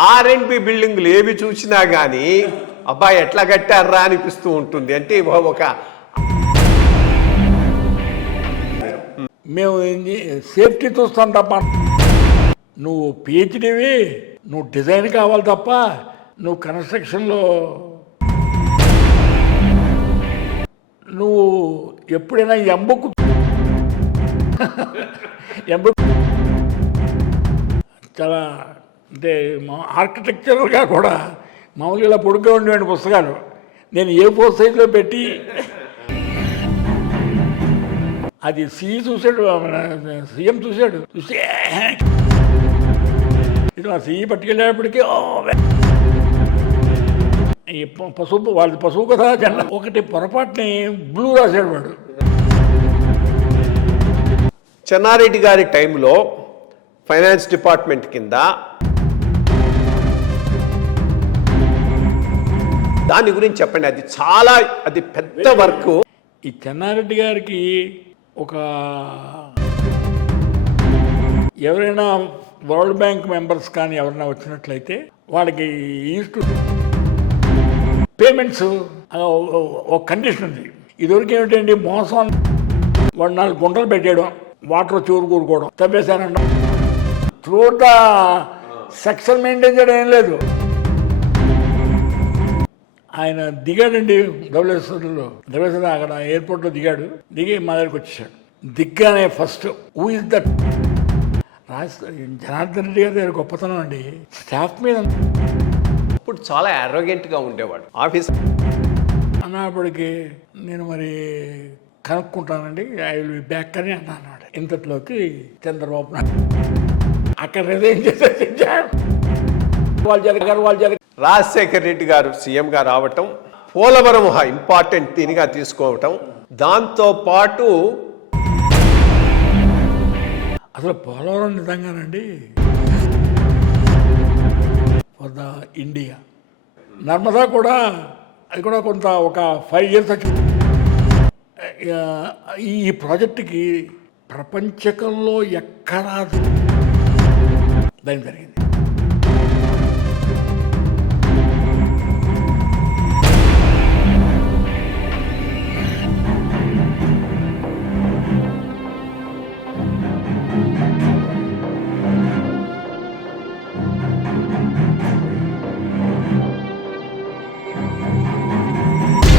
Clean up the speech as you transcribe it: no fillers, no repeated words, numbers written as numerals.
R&B బిల్డింగ్లు ఏవి చూసినా కానీ అబ్బాయి ఎట్లా కట్టారా అనిపిస్తూ ఉంటుంది. అంటే ఒక మేము సేఫ్టీ చూస్తాం తప్ప, నువ్వు పిహెచ్డివి, నువ్వు డిజైన్ కావాలి తప్ప నువ్వు కన్స్ట్రక్షన్లో నువ్వు ఎప్పుడైనా ఎంబకు చాలా అంటే ఆర్కిటెక్చరల్గా కూడా మామూలుగా ఇలా పొడుగ్గా ఉండేవాడి పుస్తకాలు నేను ఏ4 సైజులో పెట్టి అది చూశాడు, సీఎం చూశాడు. చూసి ఇది మా సిఈ పట్టుకెళ్ళేటప్పటికీ పసుపు వాళ్ళది పసుపు కదా జెండా. ఒకటి పొరపాటుని బ్లూ రాశాడు వాడు. చెన్నారెడ్డి గారి టైంలో ఫైనాన్స్ డిపార్ట్మెంట్ కింద దాని గురించి చెప్పండి. అది పెద్ద వర్క్. ఈ చెన్నారెడ్డి గారికి ఒక ఎవరైనా వరల్డ్ బ్యాంక్ మెంబర్స్ కానీ ఎవరైనా వచ్చినట్లయితే వాళ్ళకి పేమెంట్స్ ఒక కండిషన్ ఉంది. ఇదివరకు ఏమిటండి, మోసం వాడు 4 గుంటలు పెట్టేయడం, వాటర్ చూరు కూరుకోవడం, తప్పేశానంట. త్రూఅవుట్ ద సెక్షన్ మెయింటైన్ చేయడం ఏం లేదు. ఆయన దిగాడండి ధవళేశ్వరంలో అక్కడ ఎయిర్పోర్ట్లో దిగాడు. దిగి మా దగ్గరికి వచ్చేసాడు. దిగ్గానే first who is that Janardhan Reddy గారి దగ్గర గొప్పతనం అండి. స్టాఫ్ మీద ఇప్పుడు చాలా అరోగెంట్గా ఉండేవాడు ఆఫీస్ అన్నప్పటికీ నేను మరి కనుక్కుంటానండి, ఐ విల్ బి బ్యాక్ అని అన్నాడు. ఇంతట్లోకి చంద్రబాబు నాయుడు అక్కడ రిజైన్ చేసేసారు. వాళ్ళు రాజశేఖర్ రెడ్డి గారు సీఎంగా రావటం, పోలవరం ఇంపార్టెంట్ దీనిగా తీసుకోవటం, దాంతో పాటు అసలు పోలవరం నిజంగానండి ఫర్ ద ఇండియా. నర్మదా కూడా అది కూడా కొంత ఒక 5 years ఈ ప్రాజెక్టుకి ప్రపంచకంలో ఎక్కడా దాని జరిగింది.